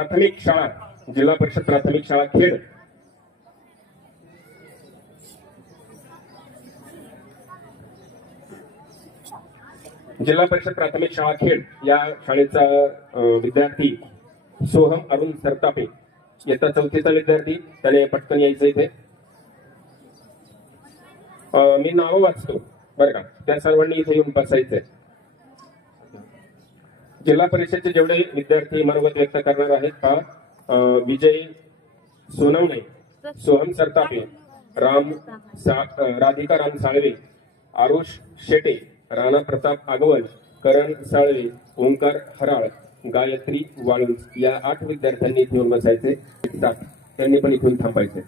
प्राथमिक शाळा जिल्हा परिषद प्राथमिक शाळा खेड जिल्हा परिषद प्राथमिक शाळा खेड या शाळेचा विद्यार्थी सोहम अरुण सरतापे इयत्ता 4थीचा विद्यार्थी त्याने पटकन यायचं इथे मी नाव वाचतो बरं का त्या सर्वांनी इथे येऊन बसायचंय जिल्हा परिषदचे जेवढे विद्यार्थी मनोगत व्यक्त करणार आहेत पहा विजय सोनवणे सोहम सरतापे राधिका राम साळवे आरुष शेटे राणा प्रताप आगवल करण साळवे ओंकार हराळ गायत्री वाळूंज या 8 विद्यार्थ्यांनी इथे येऊन बसायचे त्यांनी पण इथून थांबायचे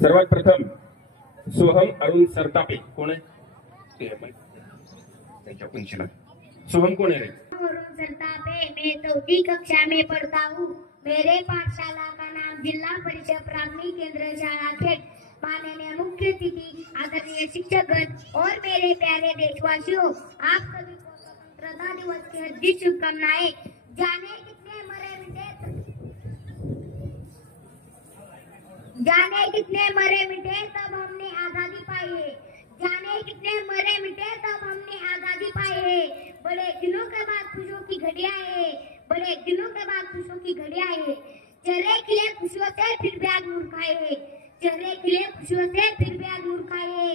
सर्वात प्रथम सोहम अरुण सरतापे कोण आहे सोहम कौन है? अरुण सरतापे मैं 4वीं कक्षा में पढ़ता हूँ। मेरे पाठशाला का नाम जिला परिषद प्राथमिक केंद्र शाला खेड। माननीय मुख्य अतिथि आदरणीय शिक्षकगण और मेरे प्यारे देशवासियों, आप सभी को स्वतंत्रता दिवस की हार्दिक शुभकामनाएं। जाने कितने मरे मिटे तब हमने आजादी पाई है। जाने कितने मरे मिटे तब हमने आजादी पाई है। बड़े दिनों के बाद खुशियों की घड़ी आए, बड़े दिनों के बाद खुशियों की घड़ी आए। चेहरे खिले खुशियों से फिर भी आज नूर खाए, चेहरे खिले खुशियों से फिर भी आज नूर खाए।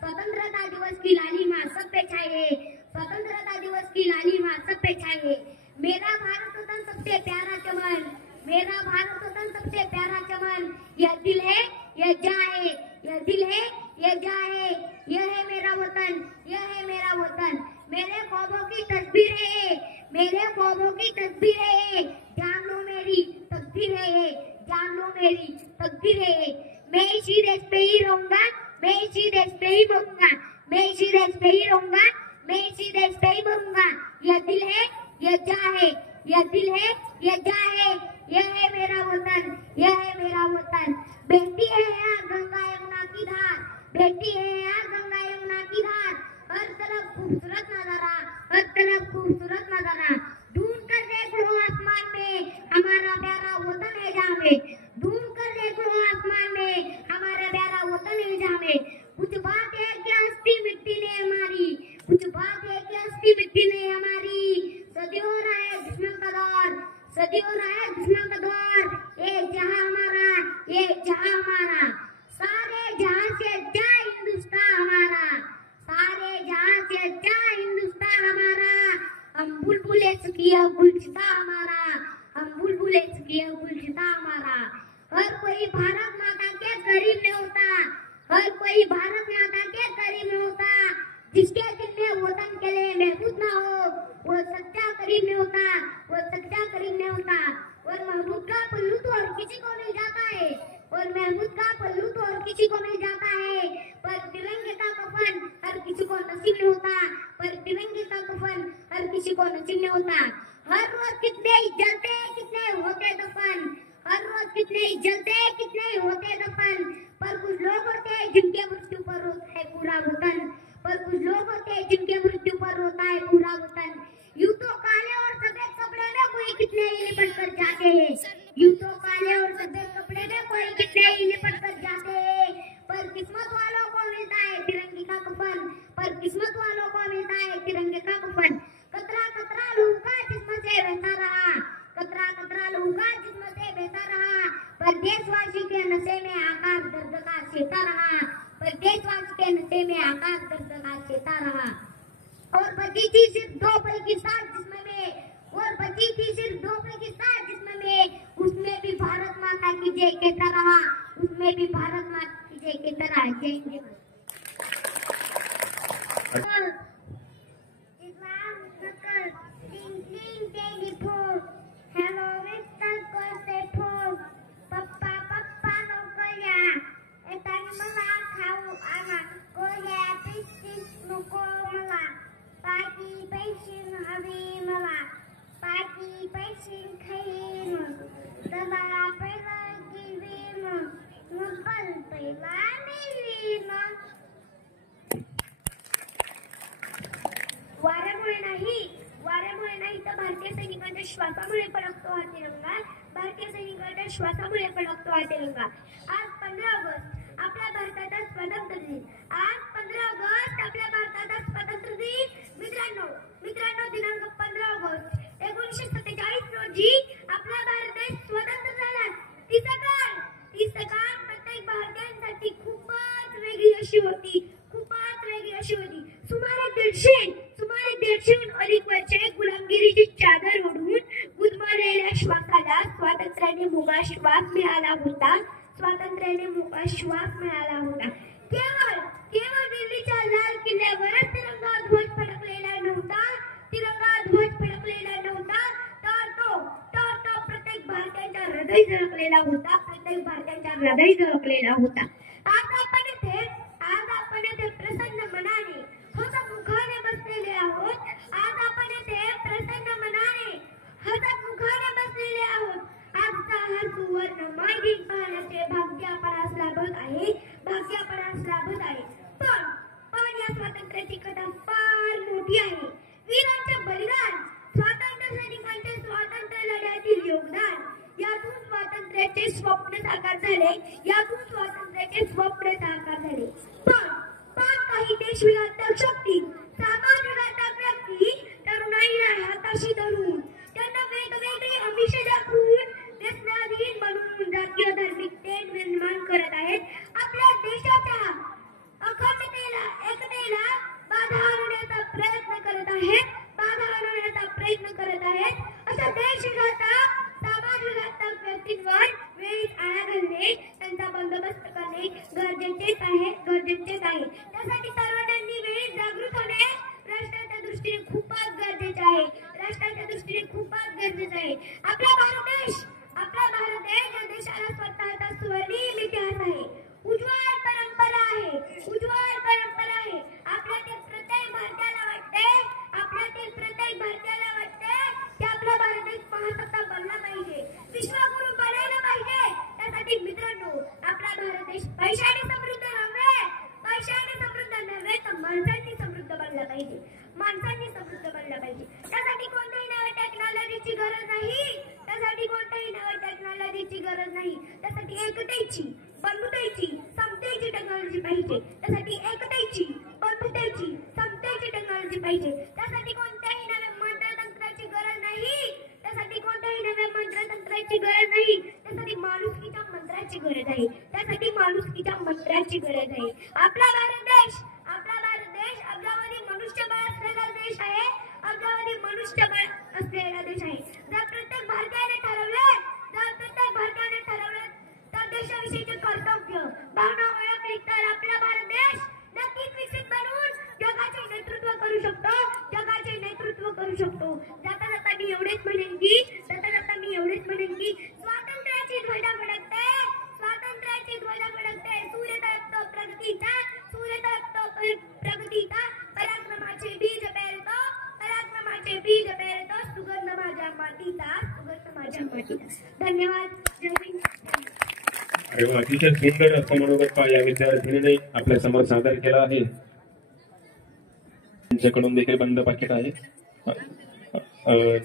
स्वतंत्रता दिवस की लालिमा सब पे छाए, स्वतंत्रता दिवस की लालिमा सब पे छाए। मेरा भारत वतन सबसे प्यारा चमन, मेरा भारत वतन सबसे प्यारा चमन। यह दिल है यह जहाँ है, यह दिल है यह जहाँ है। यह है मेरा वतन, यह है मेरा वतन। मेरे ख्वाबों की तस्वीर है, मेरे ख्वाबों की तस्वीर है। जान लो मेरी तकदीर है, जान लो मेरी तकदीर है। मैं इसी देश पे ही रहूंगा, मैं इसी देश पे ही मरूंगा, मैं इसी देश पे ही रहूंगा, मैं इसी देश पे ही मरूंगा। यह दिल है यह जहाँ है, यह दिल है यह जहाँ है। यह है मेरा वतन, यह है मेरा वतन। बहती है यहाँ गंगा यमुना की धार, बहती है यहाँ गंगा यमुना की धार। हर तरफ खूबसूरत नजारा, हर तरफ खूबसूरत नजारा। ढूंढ कर देख लो आसमान में हमारा प्यारा वतन है जहाँ में, ढूंढ कर देख लो आसमान में हमारा प्यारा वतन है जहाँ में। कुछ बात है कि हस्ती मिट्टी ने हमारी, कुछ बात है कि हस्ती मिट्टी ने हमारी। सदियों रहा है दुश्मन का दौर, सदियों रहा है दुश्मन का दौर। एक जहां हमारा, एक जहां हमारा, सारे जहां से अच्छा हिंदुस्तान हमारा, सारे जहां से अच्छा हिंदुस्तान हमारा। हम बुलबुले सकिया गुलचिता हमारा, हम बुलबुले सकिया गुलचिता हमारा। हर कोई भारत माता के करीब नहीं होता, हर कोई भारत माता के करीब नहीं होता। जिसके दिल में वतन के लिए महबूब ना हो वो सच्चा करीब नहीं होता, वो सच्चा करीब नहीं होता। और महबूब का पल्लू तो हर किसी को मिल जाता है, और महबूब का पल्लू तो हर किसी को मिल जाता है। पर तिरंगे का कफन हर किसी को नसीब नहीं होता, पर तिरंगे का कफन हर किसी को नसीब नहीं होता। हर रोज कितने ही जलते कितने होते दफन, हर रोज कितने ही जलते कितने होते दफन। पर कुछ लोग होते हैं जिनके मृत्यु पर रोता है पूरा वतन, पर कुछ लोग होते हैं जिनके मृत्यु पर रोता है पूरा वतन। यूं तो काले और सफेद कपड़े में कोई कितने ही लिपट कर जाते हैं, यूं तो काले और सफेद कपड़े में कोई कितने ही लिपट कर जाते हैं। पर किस्मत वालों को मिलता है तिरंगे का कफन, पर किस्मत वालों को मिलता है तिरंगे का कफन। कतरा कतरा लहू का जिस्म से बहता रहा, कतरा कतरा लहू का जिस्म से बहता रहा। पर देशवासी के नशे में आकाश दर्द का सेता रहा, पर देशवासी के नशे में आकाश दर्द का सेता रहा। और बची थी सिर्फ 2 पल की सांस जिस्म में, और बची थी सिर्फ 2 पल की सांस जिस्म में। उसमें भी भारत माता की जय कहता रहा, उसमें भी भारत माता की जय कहता रहा। जय हिंद। आपल्या श्वासामुळे फडकतो हा तिरंगा. आज 15 ऑगस्ट आपल्या भारताचा स्वातंत्र्य दिन. आज 15 ऑगस्ट आपल्या भारताचा स्वातंत्र्य दिन. मित्रांनो दिनांक 15 ऑगस्ट 1947 रोजी आपला भारत देश स्वतंत्र झाला. ती सकाळ प्रत्येक भारतीयांसाठी खूपच वेगळी अशी होती. सुमारे 150हून अधिक वर्षे गुलामगिरीची चादर ओढून गुदमरलेल्या श्वासाला स्वातंत्र्याने मोकळा श्वास मिळाला होता. केवळ दिल्लीच्या लाल किल्ल्यावरच तिरंगा ध्वज फडकलेला नव्हता. तर तो प्रत्येक भारतीयांच्या हृदय झळकलेला होता. आज आपण इथे प्रसन्न मनाने हसतमुखाने बसलेले आहोत. आजचा हा सुवर्णमय दिन पाहण्याचे भाग्य आपणास लाभत आहे. पण या स्वातंत्र्याची कथा फार मोठी आहे. वीरांचे बलिदान, स्वातंत्र्य सैनिकांचे स्वातंत्र्य लढ्यातील योगदान, यातून स्वातंत्र्याचे स्वप्न साकार झाले. पण काही देशविघातक शक्ती, समाजविघातक व्यक्ती तरुणाईला हाताशी धरून त्यांना वेगवेगळे आमिष दाखवून व्यसनाधीन बनवून जातीय धार्मिकतेत निर्माण करत आहेत. आपल्या देशाच्या एकतेला बाधा आणण्याचा प्रयत्न करत आहेत. अशा देशविघातक, समाजविघातक व्यक्तींवर वेळीच आळा घालणे, त्यांचा बंदोबस्त करणे गरजेचेच आहे. त्यासाठी सर्वांनी वेळीच जागृत होणे राष्ट्राच्या दृष्टीने खूपच गरजेचे आहे. आपला भारत देश या देशाला स्वतःचा स्वर्णिम इतिहास आहे. उज्ज्वल परंपरा आहे. आपल्यातील प्रत्येक भारतीयाला वाटते की आपला भारत देश महासत्ता बनला पाहिजे, विश्वगुरु बनायला पाहिजे. त्यासाठी मित्रांनो, आपला भारत देश पैशाने समृद्ध नव्हे तर माणसांनी समृद्ध बनला पाहिजे. त्यासाठी कोणत्याही नव्या टेक्नॉलॉजीची गरज नाही. त्यासाठी एकतेची, बंधुतेची, समतेची टेक्नॉलॉजी पाहिजे. त्यासाठी कोणत्याही नव्या मंत्रतंत्राची गरज नाही. त्यासाठी माणुसकीच्या मंत्राची गरज आहे. आपला भारत देश अब्जावधी मनुष्यबळ असलेला देश आहे. जर प्रत्येक भारतीयाने ठरवले तर देशाविषयीचे कर्तव्य, भावना ओळखली तर आपला भारत देश नक्कीच विकसित बनवून जगाचे नेतृत्व करू शकतो. जाता मी एवढेच म्हणेन की स्वातंत्र्याची ध्वजा फडकते. सूर्य तळपतो प्रगतीचा, पराक्रमाचे बीज पेरतो, सुगंध माझ्या मातीचा. धन्यवाद. जय हिंद. अरे वा, अतिशय सुंदर असं मनोगत या विद्यार्थिनीने आपल्या समोर सादर केला आहे. त्यांच्याकडून देखील बंद पाकिट आहे.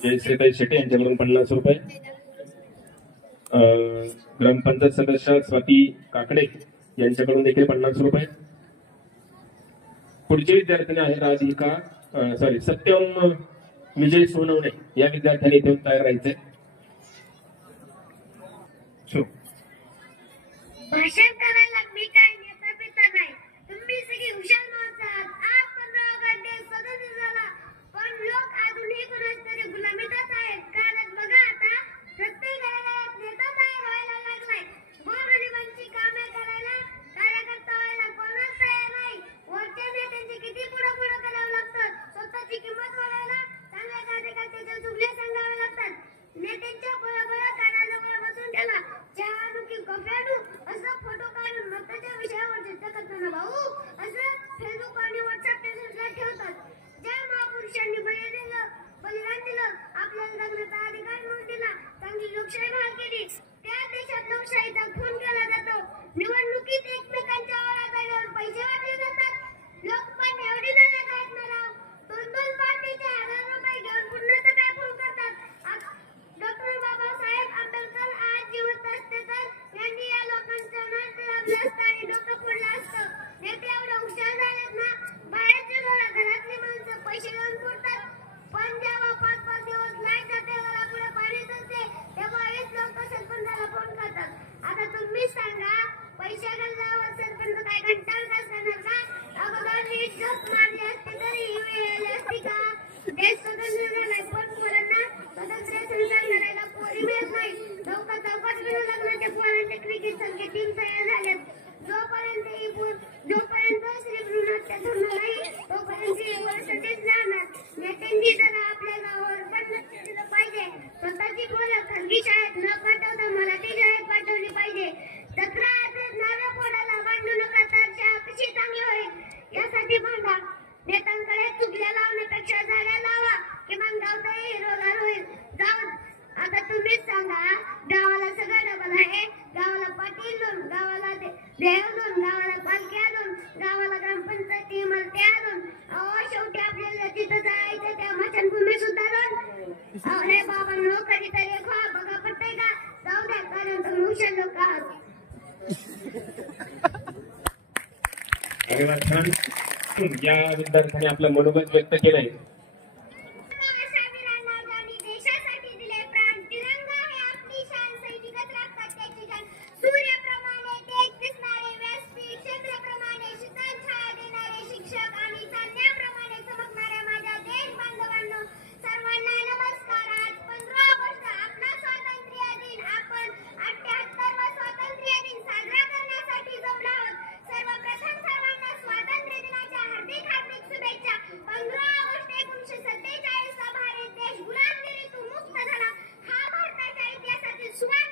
जयश्रीताई शेटे यांच्याकडून 50 रुपये. ग्रामपंचायत सदस्य स्वाती काकडे यांच्याकडून देखील 50 रुपये. पुढचे विद्यार्थिनी आहे सत्यम विजय सोनवणे. या विद्यार्थ्यांनी इथून तयार राहायचे. भाषण करायला मी काही नेता पिता नाही. तुम्ही सगळी हुशार माणसं आहात. आज 15 ऑगस्ट डे स्वतंत्र झाला, पण लोक अजूनही कुणाच्यातरी गुलामीतच आहेत. कारण बघा आता प्रत्येक घराघरात नेता तयार व्हायला लागलाय. गोरगरिबांची कामे करायला, कार्यकर्ता व्हायला कोणच तयार नाही. वरच्या नेत्यांची किती पुढे करावं लागतं. स्वतःची किंमत वाढवायला चांगल्या कार्यकर्त्याच्या चुगल्या सांगाव्या लागतात. नेत्यांच्या बरोबर कानाजवळ बसून त्याला चहा आणू की कॉफी आणू असं फोटो काढून मताच्या विषयावर चर्चा करताना भाऊ असं फेसबुक आणि व्हॉट्सअप स्टेटसला ठेवतात. ज्या महापुरुषांनी बलिदान दिलं, आपल्याला जगण्याचा अधिकार मिळवून दिला, चांगली लोकशाही बहाल केली, त्या देशात लोकशाहीचा खून केला जातो. निवडणुकीत एकमेकांच्या आवाजावर पैसे वाटले जातात. लोक पण एवढी नाही ऐकणार. 2-2 पार्टीचे हजार रुपये घेऊन पुण्याचं काय फोन करतात. डॉक्टर बाबासाहेब आंबेडकर आज जिवंत जमलं असतं आणि डोकं फोडलं असतं. नेते एवढे हुशार झालेत ना, बाहेरचे घरातले माणसं पैसे घेऊन पुरतात, पण जेव्हा 5-5 दिवस लाईट जाते, घरापुढे पाणी नसते, तेव्हा हेच लोक सरपंचाला फोन करतात. आता तुम्हीच सांगा, पैसे गल्ल्यावर सरपंच काय घंटाळ तास करणार का? अगोदर नीट झोप मारली असती तरी ही वेळ आली असती का? देश स्वतंत्र नाही, पण पोरांना स्वतंत्र संघटनेला पोरी मिळत नाही. चौकात लग्नाच्या पोरांच्या क्रिकेट सारखे टीम तयार झाल्यात. जोपर्यंत श्री भ्रूण हत्या थांबणार नाही, तोपर्यंत ही वर्ष तेच राहणार. नेत्यांनी जरा आपल्या गावावर पण लक्ष दिलं पाहिजे. स्वतःची पोरं खासगी शाळेत न पाठवता मराठी शाळेत पाठवली पाहिजे. जत्रा नारळ फोडायला भांडू नका, तर शाळा कशी चांगली होईल यासाठी भांडा. नेत्यांकडे चुकल्या लावण्यापेक्षा झाड्या लावा, किमान गाव तरी हिरवगार होईल. जाऊ आता तुम्हीच सांगा, गावाला सगळं डबल आहे. गावाला पाटील दोन, गावाला देव दोन, गावाला पालख्या दोन, गावाला ग्रामपंचायती इमारत्या दोन. अहो शेवटी आपल्याला जिथं जायचं त्या स्मशानभूमी सुद्धा दोन. अरे बाबांनो, कधीतरी एक बघा पडतंय का? जाऊ द्या, कारण तुम्ही हुशार लोक आहात. अरे वा, छान. या विद्यार्थ्यांनी आपलं मनोबल व्यक्त केलंय. सुवर्ण